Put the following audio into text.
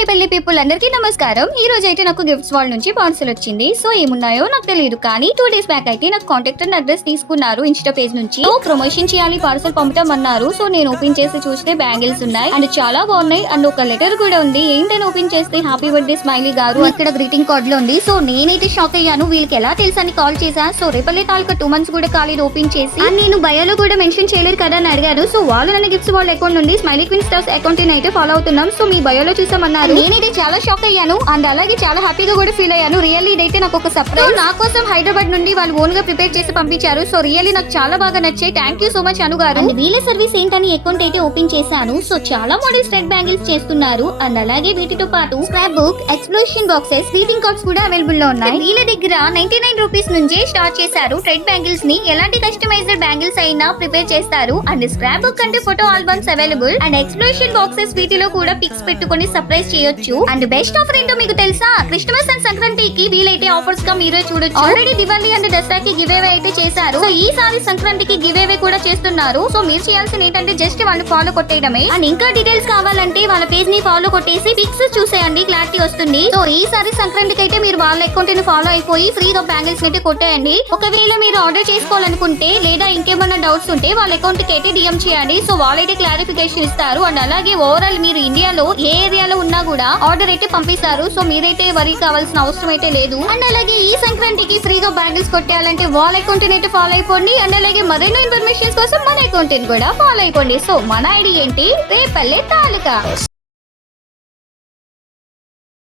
Repalle people అందరికీ నమస్కారం. ఈ రోజు అయితే నాకు గిఫ్ట్స్ వాల్ నుంచి పార్సల్ వచ్చింది. సో ఏమున్నాయో నాకు తెలియదు, కానీ 2 days బ్యాక్ అయితే నాకు కాంటాక్ట్ అండ్ అడ్రస్ తీసుకున్నారు ఇన్స్టా పేజ్ నుంచి. సో ప్రమోషన్ చేయాలి, పార్సల్ పంపుతామన్నారు. సో నేను ఓపెన్ చేసి చూస్తే బ్యాంగిల్స్ ఉన్నాయి అండ్ చాలా బాగున్నాయి అండ్ ఒక లెటర్ కూడా ఉంది. ఏంటని ఓపెన్ చేస్తే హ్యాపీ బర్త్డే స్మైలీ గారు ఇక్కడ గ్రీటింగ్ కార్డ్ లో ఉంది. సో నేనైతే షాక్ అయ్యాను, వీళ్ళకి ఎలా తెలుసు అని కాల్ చేశా. సో రేపల్లి తాలూకా 2 months కూడా కాలేదు ఓపెన్ చేసి. అండ్ నేను బయోలో కూడా మెన్షన్ చేయలేదు కదా అని అడిగారు. సో వాళ్ళు నన్ను గిఫ్ట్స్ వాల్ అకౌంట్ నుండి స్మైలీ క్వీన్ స్టార్స్ అకౌంట్ అయితే ఫాలో అవుతున్నాం. సో మీ బయోలో చూసామన్నారు. నేనైతే చాలా షాక్ అయ్యాను అండ్ అలాగే చాలా హ్యాపీగా కూడా ఫీల్ అయ్యాను. రియల్లీ ఇదైతే నాకు ఒక సర్ప్రైజ్. నా కోసం హైదరాబాద్ నుండి వాళ్ళు ఓన్ గా ప్రిపేర్ చేసి పంపించారు. సో రియల్లీ నాకు చాలా బాగా నచ్చాయి. థ్యాంక్ యూ సో మచ్ అను గారు. అండ్ వీళ్ళ సర్వీస్ ఏంటని అకౌంట్ అయితే ఓపెన్ చేశాను. సో చాలా మోడల్స్ రెడ్ బ్యాంగిల్స్ చేస్తున్నారు అండ్ అలాగే వీటితో పాటు scrap book, explosion boxes, greeting cards కూడా అవైలబుల్ లో ఉన్నాయి. వీళ్ళ దగ్గర 99 రూపీస్ నుంచే స్టార్ట్ చేశారు. రెడ్ బ్యాంగిల్స్ ని ఎలాంటి కస్టమైజ్డ్ బ్యాంగిల్స్ అయినా ప్రిపేర్ చేస్తారు. అండ్ స్క్రాప్ బుక్ అంటే photo albums available and explosion boxes వీటిలో కూడా పిక్స్ పెట్టుకొని సర్ప్రైజ్ చేయొచ్చు. అండ్ బెస్ట్ ఆఫర్ ఏంటో మీకు తెలుసా? క్రిస్మస్ అండ్ సంక్రాంతికి వీలైతే ఆఫర్స్ గా మీరే చూడొచ్చు. ఆల్రెడీ దివాళీ అండ్ దసరాకి గివ్ అవే అయితే చేశారు. సో ఈసారి సంక్రాంతికి గివ్ అవే కూడా చేస్తున్నారు. సో మీరు చేయాల్సిన ఏంటంటే జస్ట్ వాళ్ళు ఫాలో కొట్టేయడమే. అండ్ ఇంకా డీటెయిల్స్ కావాలంటే వాళ్ళ పేజ్ ని ఫాలో కొట్టేసి పిక్స్ చూసేయండి, క్లారిటీ వస్తుంది. సో ఈసారి సంక్రాంతికి అయితే మీరు వాళ్ళ అకౌంట్ ని ఫాలో అయిపోయి ఫ్రీగా బ్యాంగిల్స్ అయితే కొట్టేయండి. ఒకవేళ మీరు ఆర్డర్ చేసుకోవాలనుకుంటే లేదా ఇంకేమైనా డౌట్స్ ఉంటే వాళ్ళ అకౌంట్ కి అయితే డిఎం చేయండి. సో వాళ్ళైతే క్లారిఫికేషన్ ఇస్తారు. అండ్ అలాగే ఓవరాల్ మీరు ఇండియాలో ఏ ఏరియాలో ఉన్నా కూడా ఆర్డర్ అయితే పంపిస్తారు. సో మీరైతే వరీ కావాల్సిన అవసరం అయితే లేదు. అండ్ అలాగే ఈ సంక్రాంతికి ఫ్రీగా బ్యాంగిల్స్ కొట్టాలంటే వాళ్ళ అకౌంట్ అయితే ఫాలో అయిపోండి. అండ్ అలాగే మరెన్నో ఇన్ఫర్మేషన్ కోసం మన అకౌంట్ కూడా ఫాలో అయిపోండి. సో మన ఐడి ఏంటి? రేపల్లె తాలూకా.